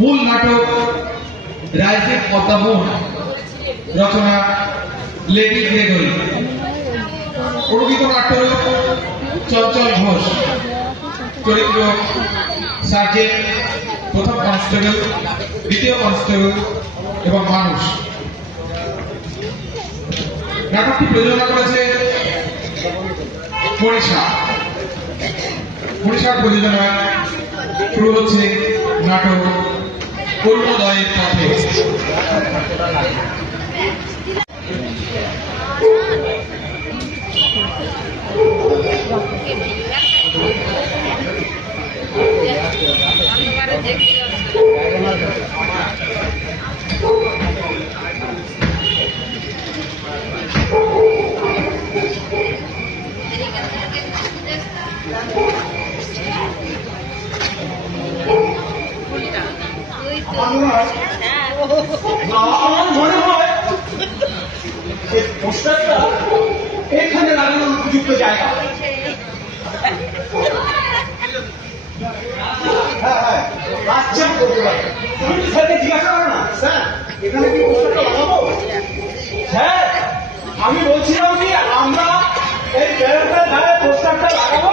মূল নাটক রাজদীপ পদ্মামোহন, রচনা lady Gregory, প্রকৃত নাট্য চঞ্চল ঘোষ, চরিত্র সার্জেন্ট, প্রথম কনস্টেবল, দ্বিতীয় কনস্টেবল এবং মানুষ। নাটকটি প্রযোজনা করেছে মনীষার প্রযোজনায় শুরু হচ্ছে নাটক অরুণোদয়ের পথে। আমার মনে হয় এই পোস্টারটা এখানে লাগানোর উপযুক্ত জায়গা। আচ্ছা করতে পারে, স্যারকে জিজ্ঞাসা করো না, স্যার এখানে কি পোস্টারটা লাগাবো? হ্যাঁ, আমি বলছিলাম কি আমরা এই ব্যানারটার গায়ে পোস্টারটা লাগাবো।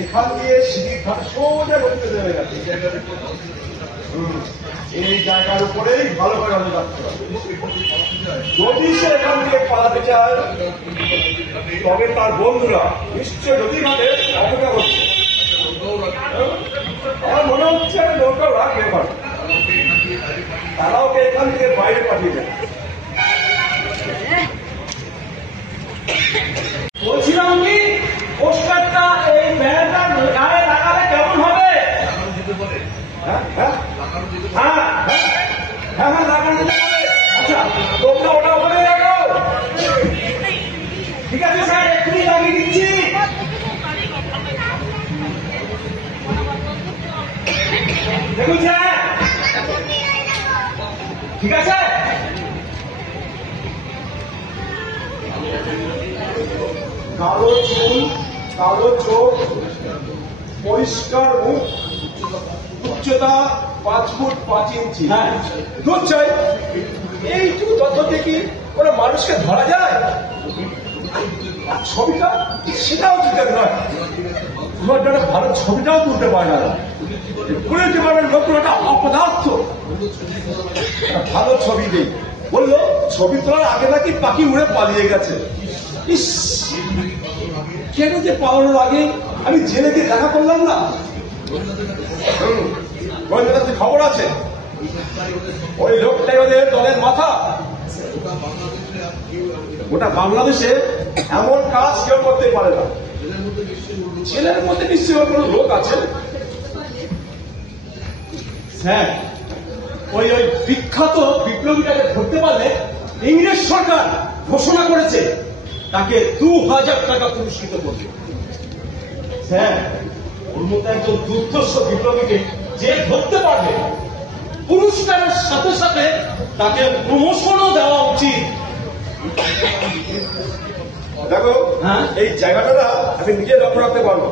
এখান দিয়ে সিঁড়ি সোজা করতে দেবে গেছে, এই জায়গার উপরেই ভালো করে আমি রাখতে হবে। যদি সে এখান থেকে পালাতে চায় তবে তার বন্ধুরা নিশ্চয় নদী ঘাটে অপেক্ষা করছে। আমার মনে হচ্ছে নৌকাও রাখবে পারে, তারা ওকে এখান থেকে বাইরে পাঠিয়ে দেবে। বলছিলাম কি পোস্টারটা এই ব্যানারটার গায়ে লাগালে কেমন হবে? হ্যাঁ হ্যাঁ হ্যাঁ হ্যাঁ হ্যাঁ লাগানো যেতে পারে। আচ্ছা তোমরা ওটা ওখানে লাগাও। ঠিক আছে স্যার, এক্ষুনি লাগিয়ে দিচ্ছি। দেখুন স্যার, ঠিক আছে। কালো চুল, কালো চোখ, পরিষ্কার মুখ, উচ্চতা 5 ফুট 5 ইঞ্চি। হ্যাঁ দুধ চাই। এইটুকু তথ্য থেকে ওরা মানুষকে ধরা যায়? ছবিটা সেটাও ঠিক নয়, তোমার জন্য ভালো ছবিটাও তুলতে পারে না। পুলিশ ডিপার্টমেন্ট লোক একটা অপদার্থ। ভালো ছবি দেই বললো, ছবি তোলার আগে নাকি পাখি উড়ে পালিয়ে গেছে। ইস, কেন যে পালানোর আগে আমি জেলে গিয়ে দেখা করলাম না। গোয়েন্দাদের খবর আছে ওই লোকটাই ওদের দলের মাথা। গোটা বাংলাদেশে এমন কাজ কেউ করতে পারে না। ছেলের মধ্যে নিশ্চয়ই কোনো লোক আছে। হ্যাঁ, ওই ওই বিখ্যাত বিপ্লবীটাকে ধরতে পারলে ইংরেজ সরকার ঘোষণা করেছে তাকে 2000 টাকা পুরস্কৃত করবে। হ্যাঁ, ওর মতো একজন দুর্ধর্ষ বিপ্লবীকে যে ধরতে পারবে পুরস্কারের সাথে সাথে তাকে প্রমোশনও দেওয়া উচিত। দেখো, হ্যাঁ এই জায়গাটা না আমি নিজে লক্ষ্য রাখতে পারবো।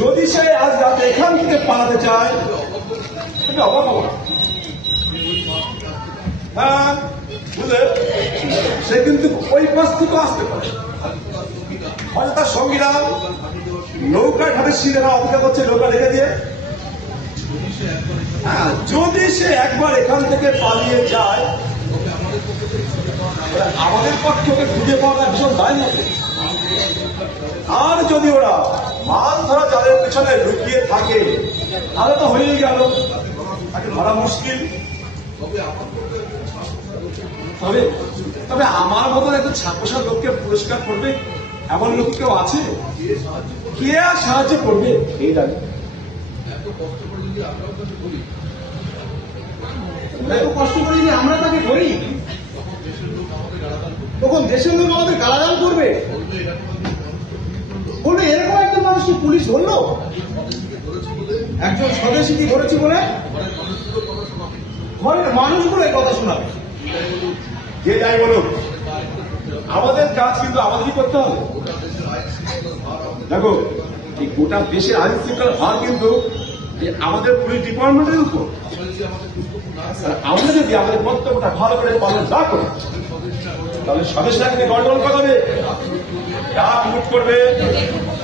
যদি সে আজ রাতে এখান থেকে পালাতে চায় সেটা অবাক হবো। হ্যাঁ বুঝলে, সে কিন্তু ওই পাশ থেকে আসতে পারে। হয়তো তার সঙ্গীরা নৌকার ঘাটে সিনেমা অপেক্ষা করছে, নৌকা রেখে দিয়ে। হ্যাঁ, যদি সে একবার এখান থেকে পালিয়ে যায় আমাদের পক্ষে ওকে খুঁজে পাওয়া ভীষণ দায় হবে। আর যদি ওরা মাছ ধরা জালের পেছনে লুকিয়ে থাকে তাহলে তো হয়েই গেল, তাকে ধরা মুশকিল। তবে তবে আমার মতন একটা ছাপোষা লোককে পুরস্কার করবে এমন লোক কেউ আছে? কে আর সাহায্য করবে? এই লাগে কষ্ট করি যে আমরা তাকে ধরি, তখন দেশের লোক আমাদের গালাগাল করবে, বলবে এরকম একজন মানুষকে পুলিশ ধরলো, একজন স্বদেশীকে ধরেছি বলে ঘরের মানুষগুলো এই কথা শোনাবে। যে যাই বলুক, আমাদের কাজ কিন্তু আমাদেরই করতে হবে। দেখো, এই গোটা দেশের আইন শৃঙ্খলা ভার কিন্তু আমাদের পুলিশ ডিপার্টমেন্টের উপর। আমরা যদি আমাদের বক্তব্যটা ভালো করে পালন না করি তাহলে সদস্যরা কিন্তু গন্ডগোল করাবে, লুট করবে,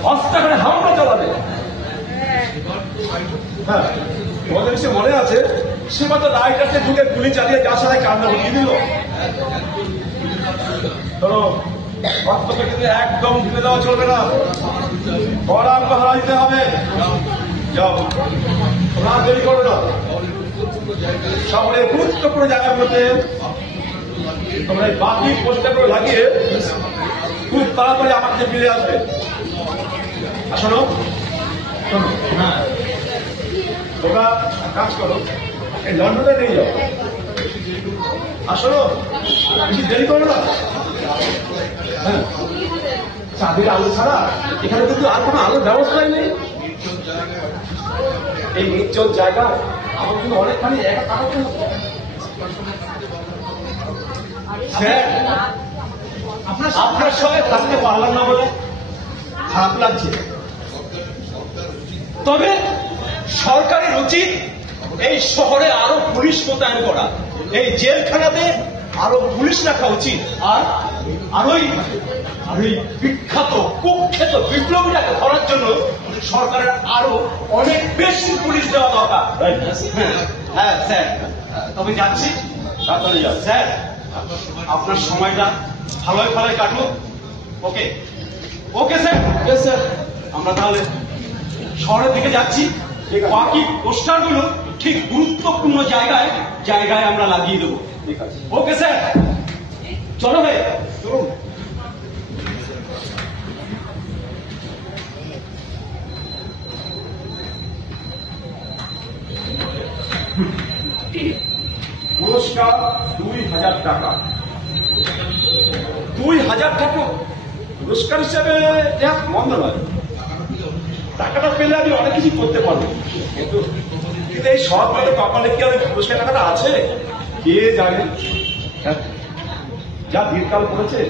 হস্তা করে হামলা চালাবে। হ্যাঁ, তোমাদের সে মনে আছে সে মাত্র রাইটার্সে ঢুকে গুলি চালিয়ে যার সাথে কান্না উঠিয়ে দিল। ধরো বক্তব্য কিন্তু একদম ঢুকে দেওয়া চলবে না, কড়া পাহারা দিতে হবে। যাও, তোমরা দেরি করো না, শহরের গুরুত্বপূর্ণ জায়গাগুলোতে তোমরা এই বাকি পোস্টারগুলো লাগিয়ে খুব তাড়াতাড়ি আমার কাছে ফিরে আসবে। শোনো শোনো, হ্যাঁ তোমরা কাজ করো, এই লন্ডনে নিয়ে যাও। আর শোনো, বেশি দেরি করো না। হ্যাঁ, চাঁদের আলো ছাড়া এখানে কিন্তু আর কোনো আলোর ব্যবস্থাই নেই। এই নির্জন জায়গা আমার কিন্তু অনেকখানি একা কাটাতে হবে। আপনার সঙ্গে থাকতে পারলাম না বলে খারাপ লাগছে, তবে সরকারের উচিত এই শহরে আরো পুলিশ মোতায়েন করা, এই জেলখানাতে আরো পুলিশ রাখা উচিত। আর ওই বিখ্যাত কুখ্যাত বিপ্লবীটাকে ধরার জন্য সরকারের আরো অনেক বেশি পুলিশ দেওয়া দরকার। হ্যাঁ স্যার, তবে যাচ্ছি, তাড়াতাড়ি যান স্যার। আপনার সময়টা ভালোই ভালোই কাটুক। ওকে ওকে স্যার, স্যার আমরা তাহলে শহরের দিকে যাচ্ছি। বাকি পোস্টারগুলো ঠিক গুরুত্বপূর্ণ জায়গায় জায়গায় আমরা লাগিয়ে দেবো। ঠিক আছে, ওকে স্যার, চলো ভাই চলুন। পুরস্কার 2000 টাকা। 2000 টাকা পুরস্কার হিসাবে দেখ মন্দ নয়। টাকাটা পেলে আমি অনেক কিছু করতে পারবো, কিন্তু এই সব কপালে কি আর পুরস্কার টাকাটা আছে কে জানে। যা দিনকাল পড়েছে।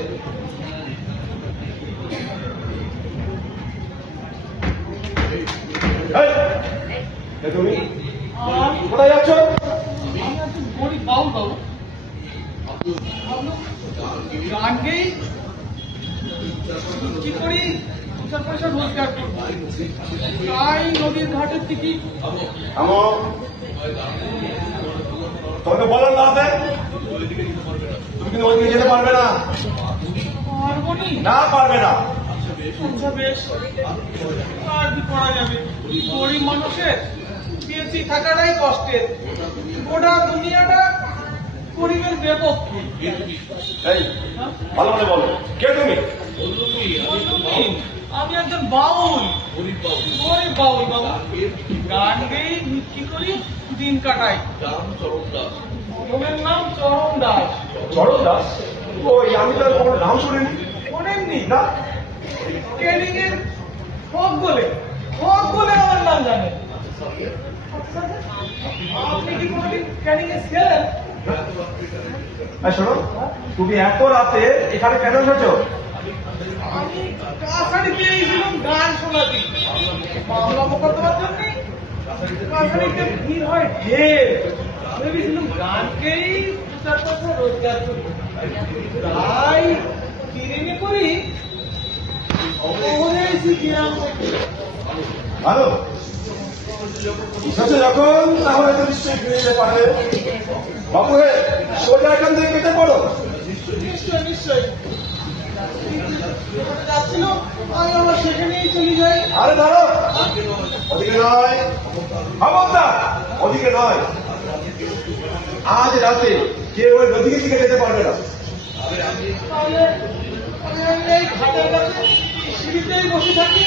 তুমি কোথায় যাচ্ছ? গরিব বাবু বাবু গানকেই কি করি 2-4 পয়সা রোজগার করবো, তাই নদীর ঘাটের দিকে। তোমাকে বলার না দেয়, তুমি কিন্তু ওইদিকে যেতে পারবে না। পারবনি না, পারবে না। আচ্ছা বেশ, আর কি করা যাবে, গরিব মানুষের বেঁচে থাকাটাই কষ্টের, গোটা দুনিয়াটা গরিবের বিপক্ষে। এই ভালো করে বলো, কে তুমি? আমি একজন বাউল, গরিব বাউল বাবু। গান গেয়ে বিক্রি করি, দিন কাটাই। ওদের নাম চরণ দাস। চরণ দাস? ওই আমি তার কোনো নাম শুনিনি। শোনেননি? না, ট্রেনিং এর হক বলে আমার নাম জানেন। আপনি কি কোনোদিন ট্রেনিং এ ছিলেন? শোনো, তুমি এত রাতে এখানে কেন এসেছো? আমি কাছাড়ি পেয়েছিলাম গান শোনাতে, মামলা মোকদ্দমার জন্য। কাছাড়িতে ভিড় হয় ঢের, ভেবেছিলাম গানকেই 2-4 পয়সা রোজগার করি, তাই ট্রেনে করি ভালো এসেছো যখন, তাহলে তো নিশ্চয়ই ফিরে যেতে পারবে। বাবু হে, সোজা এখান থেকে কেটে পড়ো। নিশ্চয় নিশ্চয়, যাচ্ছিল আমি আবার সেখানেই চলে যাই। আরে ধরো, ওদিকে নয়, খবরদার ওদিকে নয়। আজ রাতে কেউ ওই নদীকে দিকে যেতে পারবে না। তাহলে আমি এই ঘাটের কাছে সিঁড়িতেই বসে থাকি,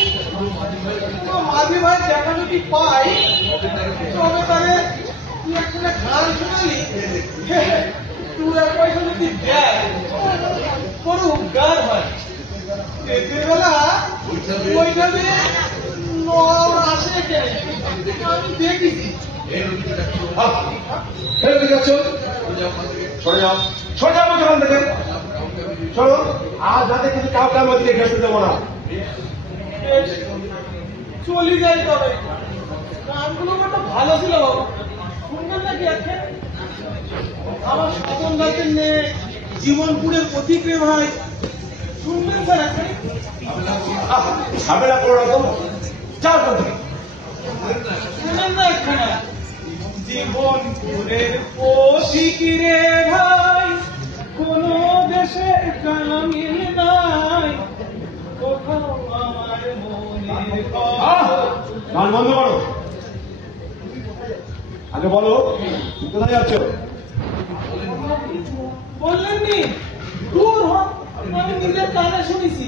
মাঝে মাঝে দেখা যদি পাই তবে তাহলে তুই একটা গান শোনালি, 2-1 পয়সা যদি দেয় বড় উপকার হয়। বেলা ওইভাবে আসে কেন আমি দেখেছি। ফেলে যাচ্ছ, সরে যাও, সরে যাবো সেখান থেকে। চলো, আজ রাতে কিন্তু কাউকে আমার দিকে ঘেঁষতে দেবো না। চলে যাই তবে। গানগুলো কত ভালো ছিল বাবু, শুনবেন নাকি আছে? আমার স্বপন দাসের মেয়ে জীবনপুরের প্রতিক্রিয়া ভাই, শুনবেন স্যার এখন? ঝামেলা করো না তো, চাও তো শুনেন না একখানা, জীবনপুরের প্রতিক্রিয়া ভাই, কোন দেশে কামিল নাই, কোথাও আমার মনের কথা। গান বন্ধ করো, আগে বলো তুমি কোথায় যাচ্ছ? বললেন নি দূর হন, আমি নিজের কানে শুনেছি।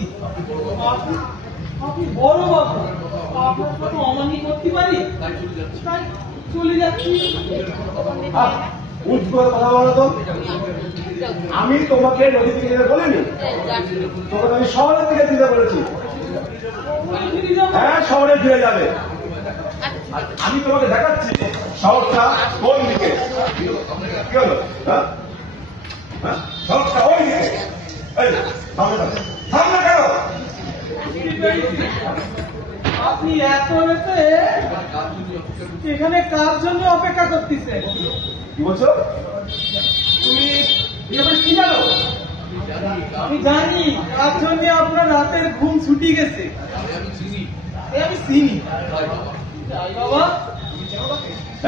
আপনি বড় বাবু, আপনার সাথে অমানি করতে পারি, তাই চলে যাচ্ছি। উচ্চ করে কথা বলো তো। আমি তোমাকে নদী থেকে যেতে বলিনি, তোমাকে আমি শহরের দিকে দিতে বলেছি। হ্যাঁ, শহরে ফিরে যাবে। আর আমি তোমাকে দেখাচ্ছি শহরটা কোন দিকে। কি হলো? হ্যাঁ, শহরটা ওই দিকে। এই, সামনে কেন? আপনি এত রাতে এখানে কার জন্য অপেক্ষা করতেছেন? কি বলছো তুমি? কি জানো? আমি জানি কার জন্য আপনার রাতের ঘুম ছুটি গেছে। আমি চিনি যাই বাবা।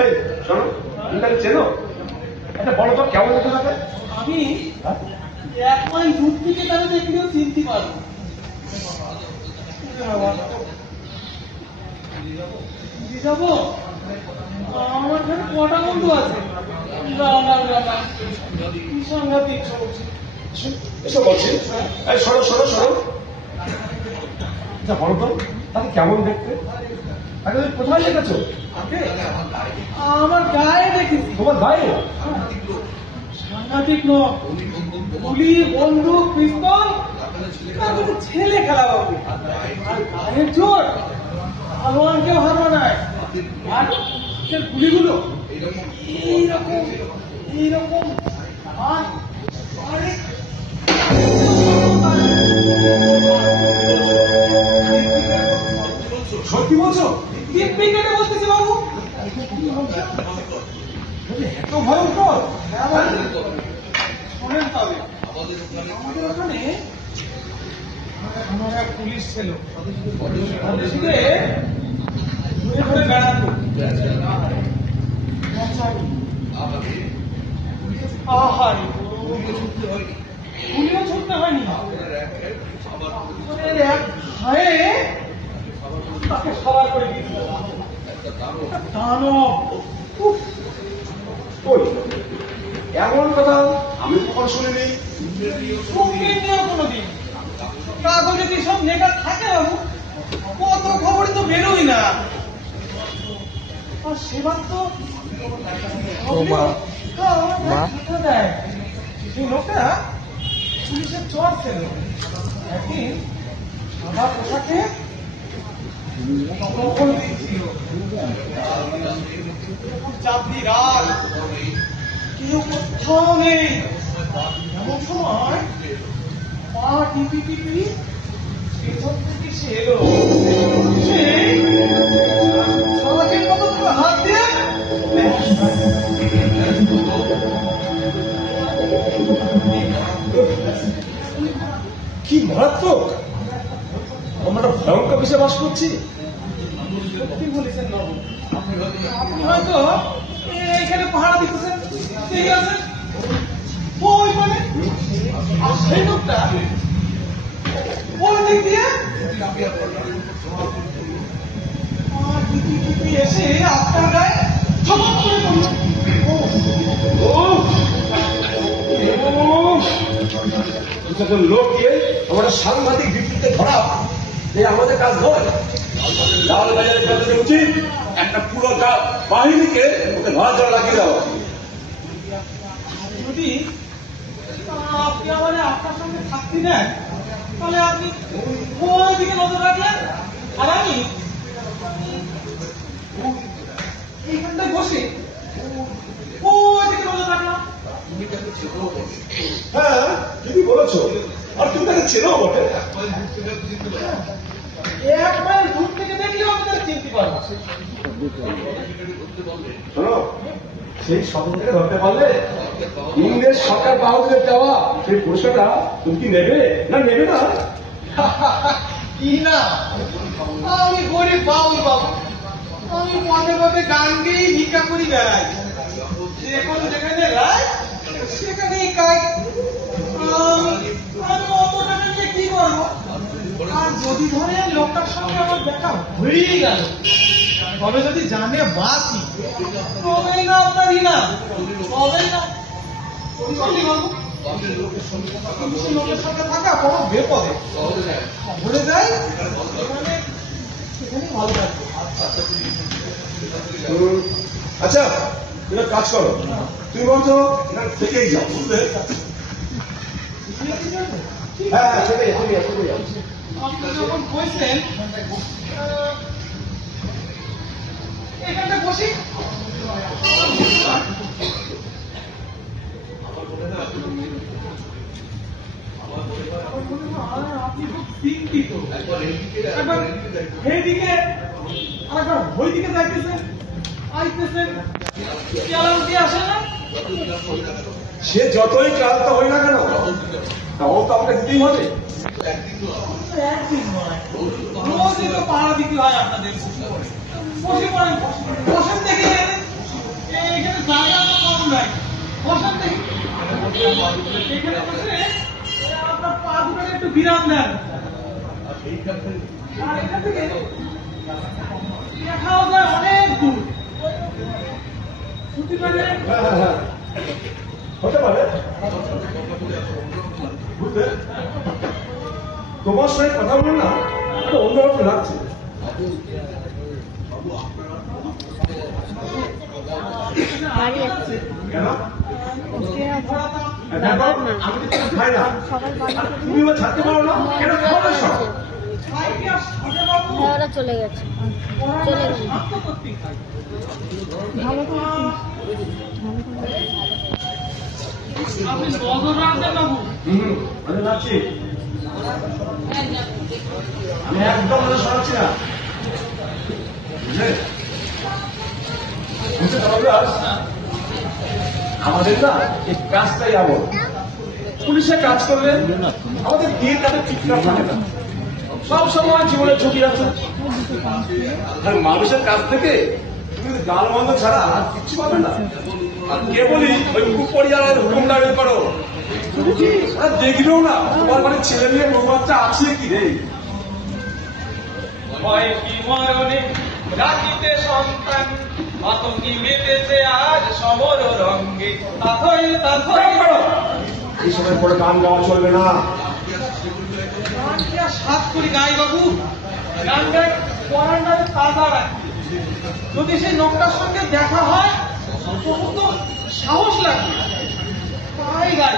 এই শোনো, তুমি তাহলে চেনো? আচ্ছা বলো তো কেমন দেখতে থাকে? আমি 1 মাইল দূর থেকে তাহলে দেখলেও চিনতে পারবো। যাবো আমার এখানে কটা বন্ধু আছে? সাংঘাতিক এসব বলছি। এই শোনো। আচ্ছা বলো তো তাকে কেমন দেখতে? আগে তুমি কোথায় দেখেছো? আমার গায়ে দেখেছি। তোমার গায়ে? সাংঘাতিক নয়, গুলি, বন্দুক, পিস্তল, ছেলে খেলা বাবু। আর গায়ের জোর ভগবানকেও হারবা নাই। আর গুলিগুলো এইরকম আরে সত্যি বলছো? দিব্যি কেটে বলতেছি বাবু। এত ভয়ঙ্কর? শোনেন তবে, আমাদের ওখানে আমার এক পুলিশ ছিল, ঘুরে ঘুরে বেড়াতো। আহারে, গুলিও ছুটতে হয়নি। এক ভাইয়ে তাকে সবার করে দিয়েছিল। দানব। উফ, কই এমন কথা আমি কখন শুনিনি। শুনবেন নিও কোনোদিন। কাগজে কি সব লেখা থাকে বাবু? কত খবরই তো বেরোই না। আর সেবার তো দেয় সেই লোকটা পুলিশের চর ছিল। একদিন সাদা পোশাকে তখন দিচ্ছিল চাঁদনি রাত, কেউ কোথাও নেই। এমন সময় পা টিপি পেছন থেকে সে এলো। সবাইকে কত করে হাত দিয়ে কি মারাত্মক! আমরা ভয়ঙ্কর বিষয়ে বাস করছি। সত্যি বলেছেন বাবু। আপনি হয়তো এখানে পাহাড় দিতেছেন, ঠিক আছে, ওই মানে আর সেই লোকটা ওই দিক দিয়ে এসে আপনার গায়ে ছপাক করে পড়ল। লোককে আমরা সাংঘাতিক বিবৃতিতে ধরা, যে আমাদের কাজ নয়। লাল বাজারের কাছে উচিত একটা পুরো বাহিনীকে ওকে ধরা ধরা লাগিয়ে দেওয়া। যদি আপনি আমাদের আপনার সঙ্গে থাকতে দেন, তাহলে আপনি ওই দিকে নজর রাখলেন, আর আমি এইখানটায় বসে ওই দিকে নজর রাখলাম। হ্যাঁ যদি বলেছো, আর তুমি তাকে চেনো বটে। 1 মাইল দূর থেকে দেখলেও আমি তার পারবো। শোনো, সেই স্বপ্নকে ধরতে পারলে ইংরেজ সরকার বাহুদের দেওয়া সেই পুরস্কারটা তুমি কি নেবে না নেবে না? কি না, আমি গরিব বাউল বাবু, আমি পথে পথে গান গেয়ে ভিক্ষা করি বেড়াই, এখন যেখানে রায় সেখানেই কাজ। আমি অত টাকা নিয়ে কি করবো? আর যদি ধরে লোকটার সঙ্গে আমার দেখা হয়েই গেল, তবে যদি জানে বাঁচি, তবেই না আপনার না, তবেই না চলি বাবু। লোকের সঙ্গে থাকা বড় বেপদে, ভুলে যাই সেখানে ভালো থাকবে। আচ্ছা, তুমি কাজ করো, তুমি বলছো এখানে থেকেই যাও, বুঝলে? হ্যাঁ হ্যাঁ, থেকে যাও। আপনি যখন বলছেন এখানটা বসি, আপনি খুব চিন্তিত, একবার এইদিকে আরেকবার ওইদিকে যাইতেছেন আইতেছেন, ক্লান্তি দিয়ে আসে না? সে যতই ক্লান্ত হই না কেন, তাও তো আমাকে দিতেই হবে। একদিন নয়, রোজই তো পাহাড়া দিতে হয় আপনাদের। বসে পড়েন, বসেন দেখে, এখানে জায়গা তো কম নাই, বসেন দেখি। এখানে বসে আপনার পা দুটো একটু বিরাম দেন, আর এখান থেকে দেখাও যায় অনেক দূর। ছুটি পেলে হ্যাঁ, হতে পারে, বুঝলে? তোমার সঙ্গে কথা বলে না অন্যরকম লাগছে। কেন? আমি তো খাই না, তুমি এবার ছাড়তে পারো না কেন? খাও না সব। ওরা চলে গেছে, চলে গেছে। ভালো করে আপনি নজর রাখবেন বাবু। আমি যাচ্ছি, আমি একদম সরাচ্ছি না, বুঝলে? আমাদের না এই কাজটাই এমন, পুলিশে কাজ করলে আমাদের দিন তাদের ঠিকঠাক থাকে না, সব সময় জীবনের ঝুঁকি আছে। আর মানুষের কাছ থেকে তুমি গাল বন্ধ ছাড়া আর কিচ্ছু পাবে না। আর কেবলই ওই উপরিয়ার হুকুমদারি করো, ওরা দেখবেও না তোমার মানে ছেলে মেয়ে বউ বাচ্চা আছে কি রে। ভয় কি মরণে রাখিতে সন্তান, আতঙ্কি মেতেছে আজ সমর রঙ্গে। তাথই তাথই এই সময় পরে গান গাওয়া চলবে না। গান কি আর সাত করি গাই বাবু, গান গাই পড়ার নামে তাজা রাখি। যদি সেই লোকটার সঙ্গে দেখা হয় তবু তো সাহস লাগবে, তাই গাই।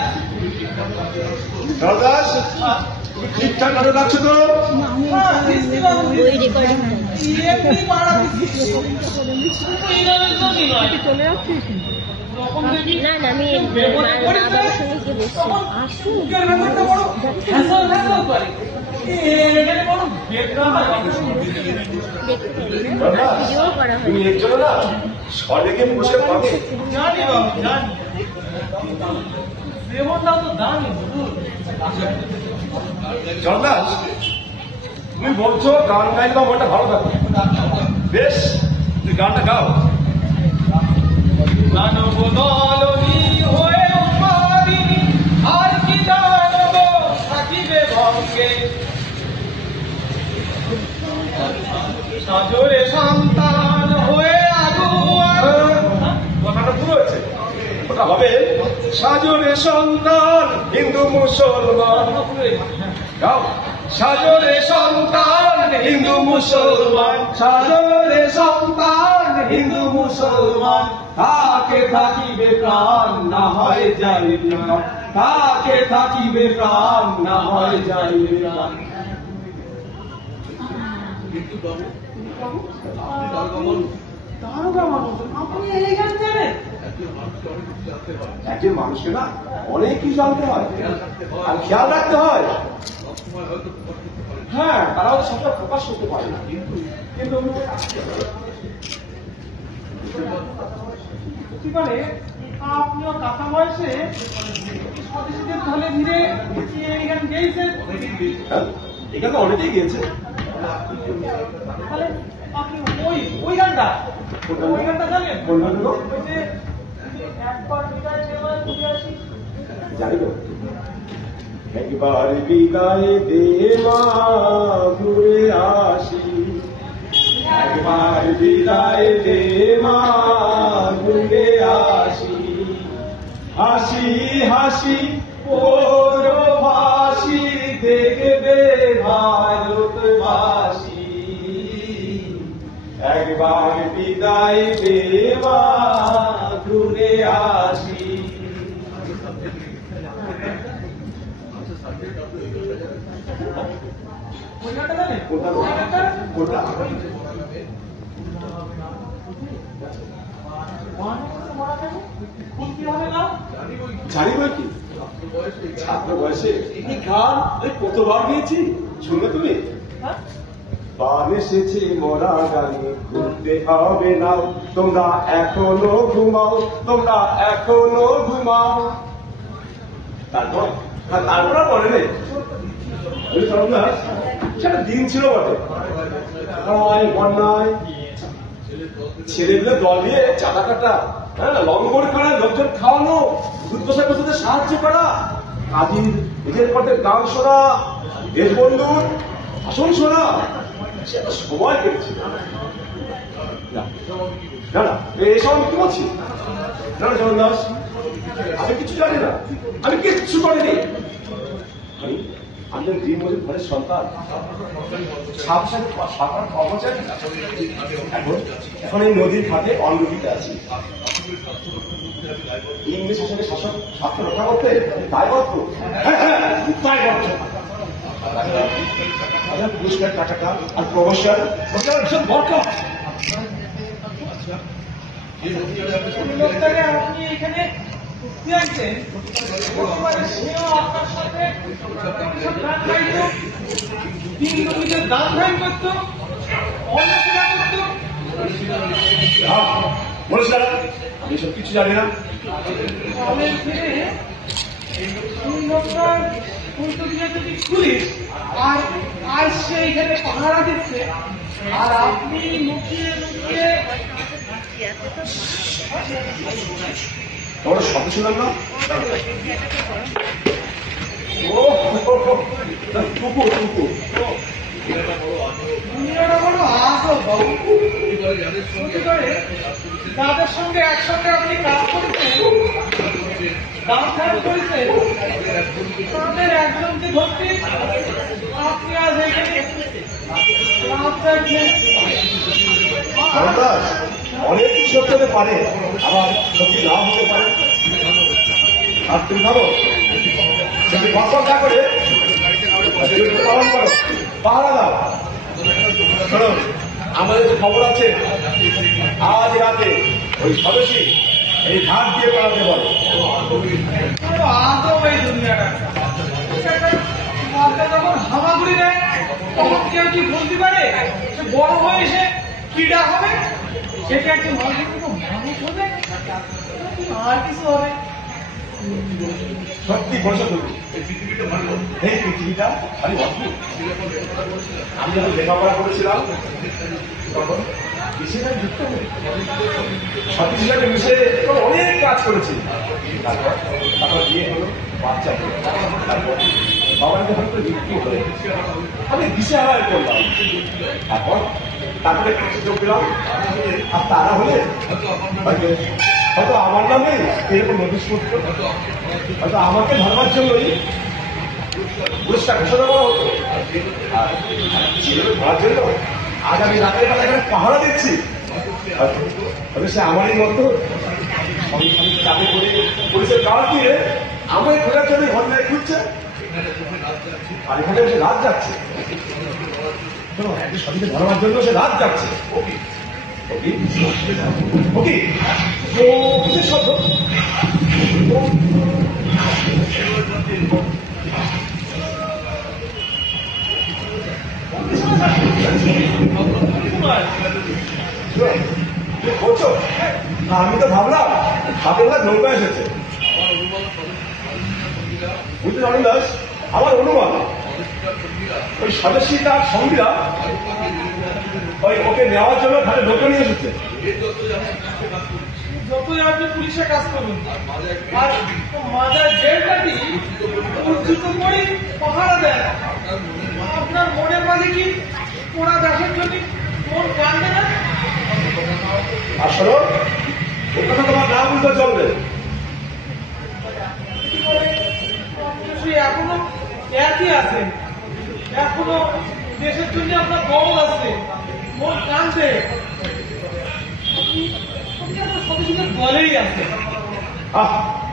দাস, তুমি ঠিকঠাক ভাবে রাখছো তো? হ্যাঁ, দিচ্ছি বাবু, ওই রেকর্ডিং এমনি পাড়া দিচ্ছি, ইনামের জন্য নয়। তখন দেখি না না, আমি বাবার সঙ্গে গিয়ে বসছি। আসুন, বুকের ব্যাপারটা বড় হ্যাসল হ্যাসল করে, এখানে বড় বেদনা হয়। দেখতে দাদা, ভিডিও করা তুমি হয়। এর জন্য না সরেগে বসে পাবে। জানি বাবু, জানি জীবনটা তো দামি। জন্দাস, তুমি বলছো গান গাইলে তো মনটা ভালো থাকে, বেশ তুই গানটা গাও। মানব দলনী হয়ে উন্মাদিনী, আর কি জানব থাকিবে ভঙ্গে। সাজরে সন্তান হয়ে আগুয়া। কথাটা ভুল হয়েছে, ওটা হবে সাজরে সন্তান হিন্দু মুসলমান। গাও, সাজরে সন্তান হিন্দু মুসলমান, সাজরে সন্তান হিন্দু মুসলমান, তাকে থাকিবে প্রাণ না হয় যাইবে প্রাণ, তাকে থাকিবে প্রাণ না হয় যাইবে প্রাণ। দারোগা মানুষ, আপনি এই গান জানেন? একজন মানুষকে না অনেক কিছু জানতে হয় আর খেয়াল রাখতে হয়। হ্যাঁ, তারা হয়তো সবটা প্রকাশ করতে পারে না, কিন্তু হতে পারে আপনিও কাঁচা বয়সে স্বদেশীদের ঢলে ভিড়ে এখানে গিয়েছেন। হ্যাঁ, এখানে অনেকেই গিয়েছে। তাহলে আপনি ওই গানটা জানেন? কোন গানগুলো? ওই যে একবার বিদায় নেওয়ার ঘুরে আসি। জানি তো। একবার বিদায় দে মা ঘুরে আসি, একবার বিদায় দে মা ঘুরে আসি, হাসি হাসি ওর ফাঁসি দেখবে ভারতবাসী, একবার বিদায় দে মা ঘুরে আসি। ওই গানটা জানেন? কোনটা? ওই গানটা? কোনটা? খুব কি হবে না? জানি বই কি ছাত্র বয়সে এই গান আমি কতবার গিয়েছি, শুনলে তুমি? হ্যাঁ? বান এসেছে মরা গানে, ঘুরতে হবে না, তোমরা এখনো ঘুমাও, তোমরা এখনো ঘুমাও। তারপর তারপর আর মনে নেই। সেটা দিন ছিল বটে, বন্যায় ছেলেগুলো দল নিয়ে চাঁদা কাটা, হ্যাঁ, লঙ্গর করা, লোকজন খাওয়ানো, দুর্দশা বসতে সাহায্য করা, কাজীর নিজের পথে গান শোনা, দেশবন্ধুর ভাষণ শোনা, সে তো সময় কেটেছিল। না না, এসব আমি কি বলছি? না না চরণ দাস, আমি কিছু জানি না, আমি কিচ্ছু করিনি। আমি দিন মজুর ঘরের সন্তান, সরকার কর্মচারী। এখন এই নদীর ঘাটে অনরুটিতে আছি। ইংরেজ শাসনের শাসক স্বার্থ রক্ষা করতে দায়বদ্ধ, দায়বদ্ধ। পুরস্কার টাকাটা আর প্রমোশন সব দরকার। লোকটাকে আপনি এখানে আনছেন, সেও আপনার সাথে গান গাইতো, 3 নদীতে দান ধান করতো, অন্য সেবা করতো। বলেছিলাম আমি সব কিছু জানি না। কলের ফিরে ওই লোকটার উল্টো দিকে যদি পুলিশ আর সে এখানে পাহারা দিচ্ছে, আর আপনি লুকিয়ে লুকিয়ে তোমার শব্দ শুনলাম না? কুকুর কুকুর দুনিয়াটা বড় আজব বাবু। হতে পারে তাদের সঙ্গে একসঙ্গে আপনি কাজ করেছেন, দাম খারাপ করেছেন, তাদের একজনকে ধরতে আপনি আজ এখানে লাভ চাইছেন। অনেক কিছু হতে পারে, আবার সত্যি নাও হতে পারে। আর তুমি ভাবো যদি ফসল না করে পালন করো, পাহারা দাও। শোনো, আমাদের যে খবর আছে আজ রাতে ওই স্বদেশী এই ঘাট দিয়ে পালাতে বলে। আজব এই দুনিয়াটা। মাথা যখন হামাগুড়ি দেয় তখন কেউ কি বলতে পারে সে বড় হয়ে এসে কিডা হবে, সেটা একজন মানুষের কোনো মানুষ হবে আর কিছু হবে। সত্যি বসে তুমি, এই পৃথিবীটা খালি অদ্ভুত। আমি যখন লেখাপড়া করেছিলাম তখন কৃষিকাজ যুক্ত হয়ে সত্যি হিসাবে মিশে অনেক কাজ করেছি। তারপর বিয়ে হলো, বাচ্চা হলো, তারপর বাবার যখন তো মৃত্যু হলো, আমি দিশেহারা করলাম। তারপরে কাছে যোগ দিলাম, আর তারা হলে হয়তো আমার নামে এরকম নোটিশ করতো, হয়তো আমাকে ধরবার জন্যই পুরস্কার ঘোষণা করা হতো। আর ছেলেকে ধরার জন্য আজ আমি রাতের বেলা এখানে পাহারা দিচ্ছি। হয়তো সে আমারই মতো চাকরি করে পুলিশের গার্ড দিয়ে আমায় খোঁজার জন্য ঘটনায় খুঁজছে, আর এখানে সে রাত যাচ্ছে। সবাইকে ধরবার জন্য সে রাত যাচ্ছে। ওকে কিসের শব্দ? কি বলছো? আমি তো ভাবলাম হাতে ওরা নৌকা এসেছে। বুঝতে পারেন দাস, আমার অনুমান ওই স্বদেশী তার সঙ্গীরা ওই ওকে নেওয়ার জন্য ঘাটে নৌকা নিয়ে এসেছে। যতই আপনি পুলিশের কাজ করুন আর মাজার জেলটাটি উজ্জিত করে পাহারা দেন, আপনার মনের মাঝে কি ওরা দেখার জন্য মন কান্দে না? আসলে ওর কথা তোমার না বুঝতে চলবে। আপনি এখনো একই আছেন, এখনো দেশের জন্য আপনার দল আছে, মন কান্দে, আপনি আপনার সদস্যদের দলেই আছে।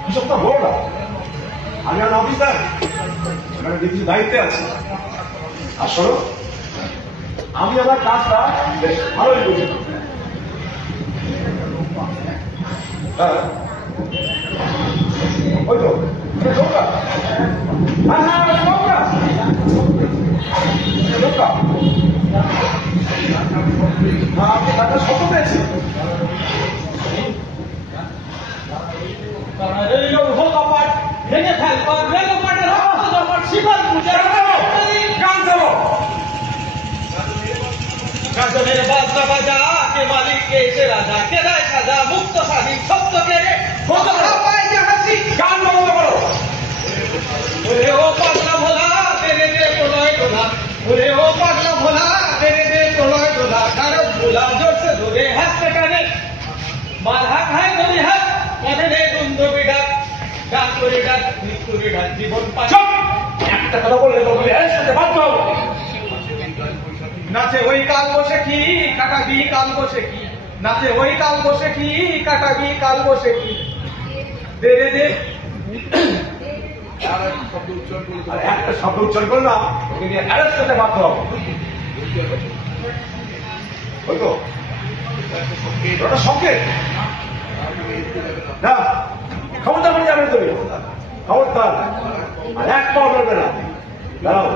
এসব তো বড় না, আমি আর অফিসার, এখানে কিছু দায়িত্বে আছি। আসলে আমি আমার কাজটা বেশ ভালোই বুঝি। হ্যাঁ ওই তো নৌকা, হ্যাঁ হ্যাঁ নৌকা নৌকা, আপনি টাকা শত পেয়েছি। ভেঙে ফেলবার রেল পাটের আমার শিকার পূজার গান দেবো গাজনের বাজনা বাজা কে মালিক কে এসে রাজা কে রায় সাজা মুক্ত স্বাধীন শব্দ কে হাসি গান বন্ধ করো। ওরে ও পাগলা ভোলা তেরে দে প্রলয় তোলা, ওরে ও পাগলা ভোলা তেরে দে প্রলয় তোলা, কারো ভোলা জোরসে ধরে হাসতে টানে বাধা খায় ধরি হাত পথে দে দ্বন্দ্ব বিড়াক গান করে ডাক মৃত্যুরে ডাক জীবন পায়। একটা কথা বললে তো বলে এর সাথে বাধ্য হবো। নাচে ওই কাল বসে কি কাটাবি কাল বসে কি, নাচে ওই কাল বসে কি কাটাবি কাল বসে কি, দে দে দে আর একটা শব্দ উচ্চারণ করো না, ওকে নিয়ে অ্যারেস্ট করতে বাধ্য হবো। ওই তো ওটা সংকেত না, ক্ষমতা করে যাবে তুমি, ক্ষমতার আর এক পাও করবে না। দাঁড়াও,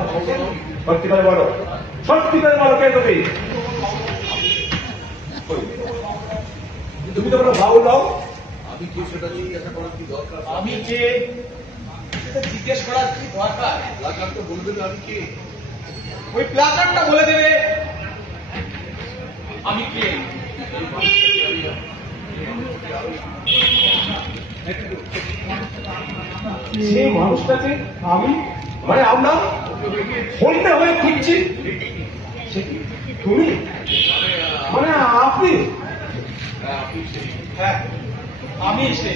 সত্যিকারে বলো, সত্যিকারে বলো কে তুমি? তুমি তো কোনো ভাবু দাও। আমি কে সেটা জিজ্ঞেস করার কি দরকার? ওই প্লাকার্ডটা বলে দেবে আমি কে। সেই মানুষটাকে আমি মানে আমরা হইতে হয়ে খুঁজছি, সে কি তুমি? মানে আপনি? হ্যাঁ আমি সে।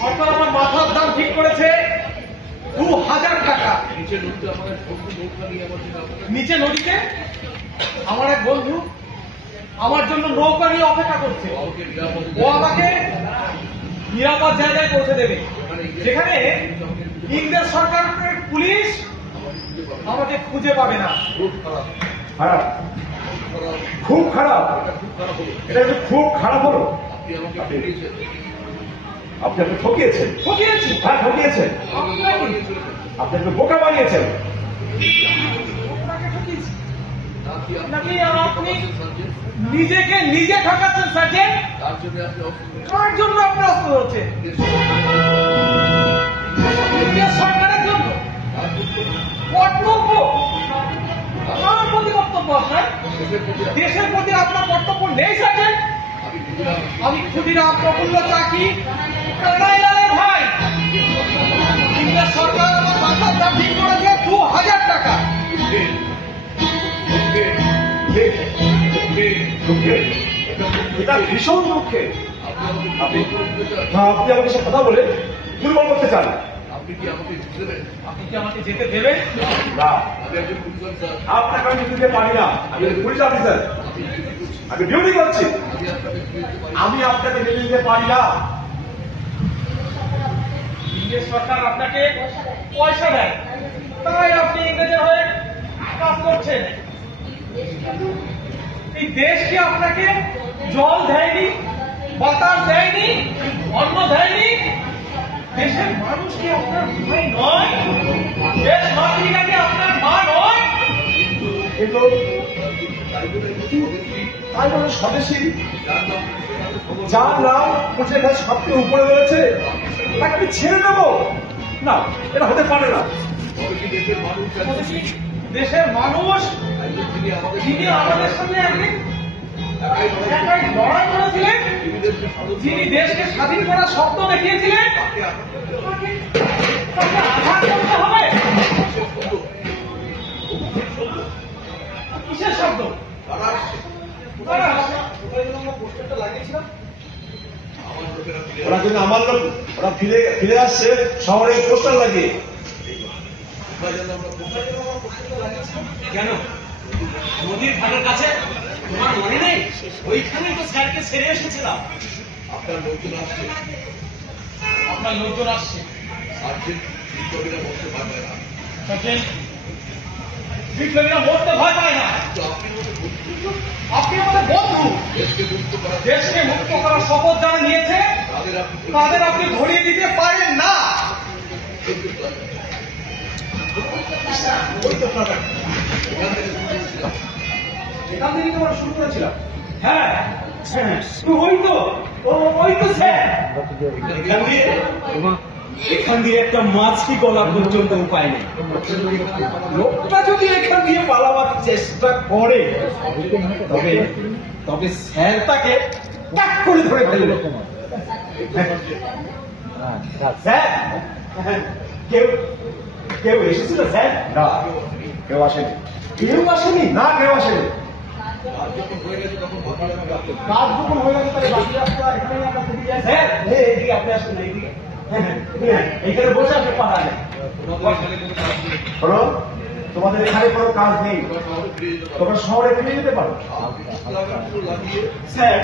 সরকার আমার মাথার দাম ঠিক করেছে 2000 টাকা। নিচে নদীতে আমার এক বন্ধু আমার জন্য নৌকা নিয়ে অপেক্ষা করছে, ও আমাকে নিরাপদ জায়গায় পৌঁছে দেবে, যেখানে ইংরেজ সরকারের পুলিশ আমাকে খুঁজে পাবে না। খারাপ, খুব খারাপ, এটা কিন্তু খুব খারাপ হলো। আপনি আপনি ঠকিয়েছেন। ঠকিয়েছি? হ্যাঁ ঠকিয়েছেন, আপনি একটু বোকা বানিয়েছেন। আপনাকে ঠকিয়েছি নাকি আপনি নিজেকে নিজে ঠকাচ্ছেন সার্জেন্ট? কার জন্য আপনি অস্ত্র ধরছেন? ইন্ডিয়া সরকারের জন্য কর্তব্য? কার প্রতি কর্তব্য আপনার? দেশের প্রতি আপনার কর্তব্য নেই সার্জেন্ট? আমি ক্ষুদিরাম প্রফুল্ল চাকি কানাইলালের ভাই। ইন্ডিয়া সরকার আমার মাথার দাম ঠিক করেছে 2000 টাকা। এটা ভীষণ দুঃখে। আপনি আমাকে সে কথা বলে দুর্বল করতে চান। আপনি কি আমাকে যেতে দেবেন? না, আপনাকে আমি যেতে দিতে পারি না। আমি পুলিশ অফিসার, আমি ডিউটি করছি, আমি আপনাকে যেতে দিতে পারি না। ইংরেজ সরকার আপনাকে পয়সা দেয়, তাই আপনি ইংরেজের হয়ে কাজ করছেন। এই দেশ কি আপনাকে জল দেয়নি, বাতাস দেয়নি, অন্ন দেয়নি? দেশের মানুষ কি আপনার ভাই নয়? দেশ মাতৃকাকে আপনার এগুলো তাই বলে স্বদেশী যার নাম কোচের কাছে সবচেয়ে উপরে রয়েছে তাকে ছেড়ে দেবো না, এটা হতে পারে না। দেশের মানুষ যিনি আমাদের সঙ্গে একদিন একাই লড়াই করেছিলেন, যিনি দেশকে স্বাধীন করার স্বপ্ন দেখিয়েছিলেন, তাকে আঘাত করতে হবে? কিসের শব্দ? ওরা কিন্তু আমার লোক, ওরা ফিরে আসছে শহরে পোস্টার লাগিয়ে। কেন নদীর ঘাটের কাছে তোমার মনে নেই? ওইখানে তো স্যারকে ছেড়ে এসেছিলাম। আপনার লোকজন আসছে। বিপ্লবীরা মরতে ভয় পায় না। আপনি আমাদের বন্ধু। দেশকে মুক্ত করার শপথ যারা নিয়েছে তাদের আপনি ধরিয়ে দিতে পারেন না। এখান থেকে তোমরা শুরু করেছিলাম। হ্যাঁ ওই তো স্যার। এখান দিয়ে একটা মাছকি গলা পর্যন্ত উপায় নেই। লোকটা যদি এখান দিয়ে পালাবার চেষ্টা করে তবে স্যার তাকে টাক করে ধরে ফেলবে। স্যার কেউ এসেছিল স্যার? না, কেউ আসেনি। কেউ আসেনি? না, কেউ আসেনি। কাজ যখন হয়ে গেছে তাহলে বাকি রাস্তা এখানে আমরা থেকে যাই। স্যার এইদিকে আপনি আসেন না, এইদিকে এইখানে বসে আপনি পাঠালেন। শোনো, তোমাদের এখানে কোনো কাজ নেই, তোমরা শহরে ফিরে যেতে পারো। স্যার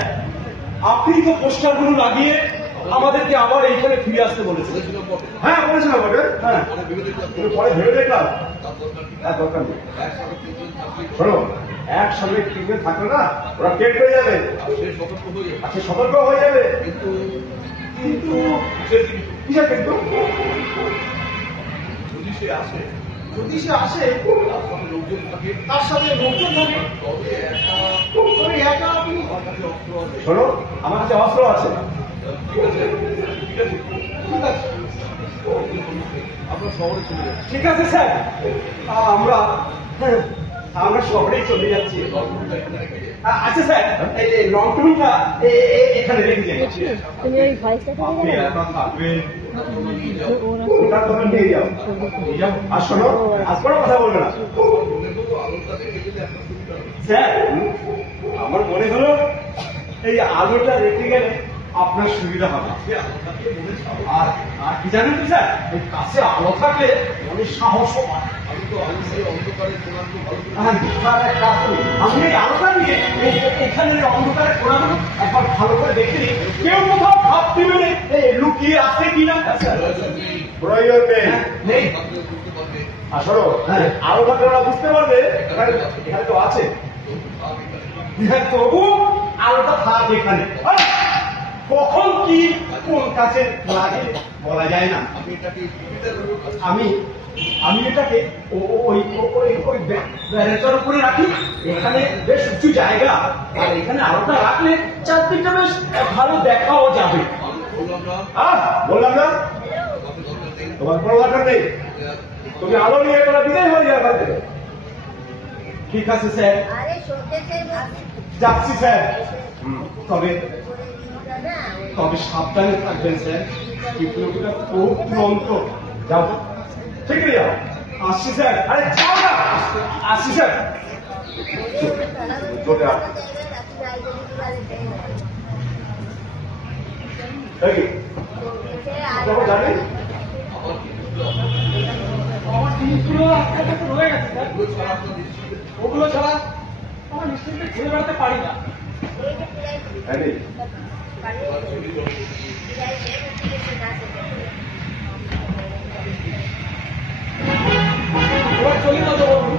আপনি তো পোস্টারগুলো লাগিয়ে আমাদেরকে আবার এইখানে ফিরে আসতে বলেছেন। হ্যাঁ বলেছিলাম বটে। হ্যাঁ পরে ভেবে দেখলাম দরকার নেই। শোনো, একসঙ্গে টিমে থাকলে না ওরা পেট হয়ে যাবে, আচ্ছা সতর্ক হয়ে যাবে। কিন্তু যদি সে আসে তার সাথে লোকজন থাকে, একা আপনি শোনো আমার কাছে অস্ত্র আছে। ঠিক আছে স্যার, আমরা শহরেই চলে যাচ্ছি। আচ্ছা স্যার, এই যে লং টুলটা এখানে রেখে যাচ্ছি। তুমি ওই ভয়েসটা থাকবেন ওটা তোমরা নিয়ে যাও। আর শোনো, আজ কোনো কথা বলবে না। স্যার আমার মনে হলো এই আলোটা রেখে গেলে আপনার সুবিধা হবে। আর কি জানেন তো স্যার, এই কাছে আলো থাকলে অনেক সাহসও হয়। আমি এই আলোটা নিয়ে এখানে অন্ধকারে কোনাগুলো একবার ভালো করে দেখে নিই, কেউ কোথাও ভাব দিবে লুকিয়ে আসছে কিনা। প্রয়োজন নেই। আর শোনো, আলো থাকলে ওরা বুঝতে পারবে এখানে তো আছে। তবু আলোটা থাক এখানে, কখন কি কোন কাছে লাগে বলা যায় না। আমি এটাকে ওই ব্যারেটার উপরে রাখি। এখানে বেশ উঁচু জায়গা, আর এখানে আলোটা রাখলে চারদিকটা বেশ ভালো দেখাও যাবে। বললাম না তোমার কোনো দরকার নেই, তুমি আলো নিয়ে তোরা বিদায় হয়ে যাবে। ঠিক আছে স্যার, যাচ্ছি স্যার। তবে সাবধানে থাকবেন স্যার, বিপ্লবীরা খুব দুরন্ত। যাও, ঠিক আছে যাও। আসছি স্যার। আরে যাও না, আসছি স্যার। জানেন আমার জিনিসগুলো আপনার কাছে রয়ে গেছে স্যার। ওগুলো ছাড়া আমার নিশ্চিন্তে ঘুরে বেড়াতে পারি না। এবার চলি না তো বলুন।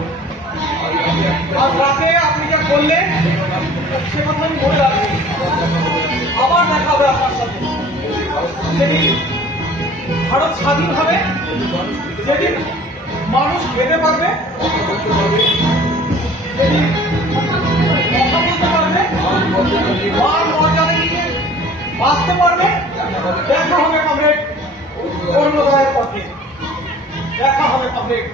আজ রাতে আপনি যা করলেন সে কথা আমি মনে রাখছি। আবার দেখা হবে আপনার সাথে যেদিন ভারত স্বাধীন হবে, যেদিন মানুষ খেতে পারবে, যদি কথা বলতে পারবে, মান মর্যাদা নিয়ে বাঁচতে পারবে, দেখা হবে কমরেড অরুণোদয়ের পথে, দেখা হবে কমরেড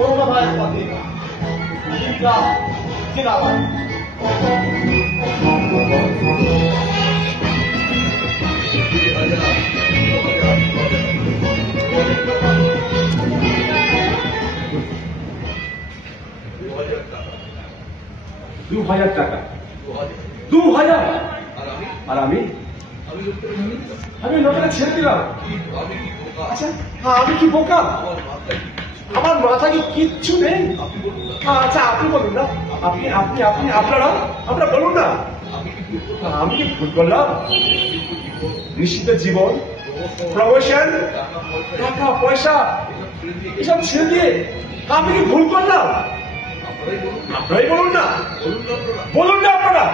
অরুণোদয়ের পথে। জিন্দাবাদ। টাকা 2000 আর আমি লোকেরা ছেড়ে দিলাম। আচ্ছা হ্যাঁ, আমি কি বোকা? আমার মাথায় কি কিচ্ছু নেই? আচ্ছা আপনি বলুন না, আপনি আপনি আপনি আপনারা আপনারা বলুন না, আমি কি ভুল করলাম? নিশ্চিত জীবন, প্রমোশন, টাকা পয়সা এসব ছেড়ে দিয়ে আমি কি ভুল করলাম? আপনারাই বলুন না, বলুন না আপনারা।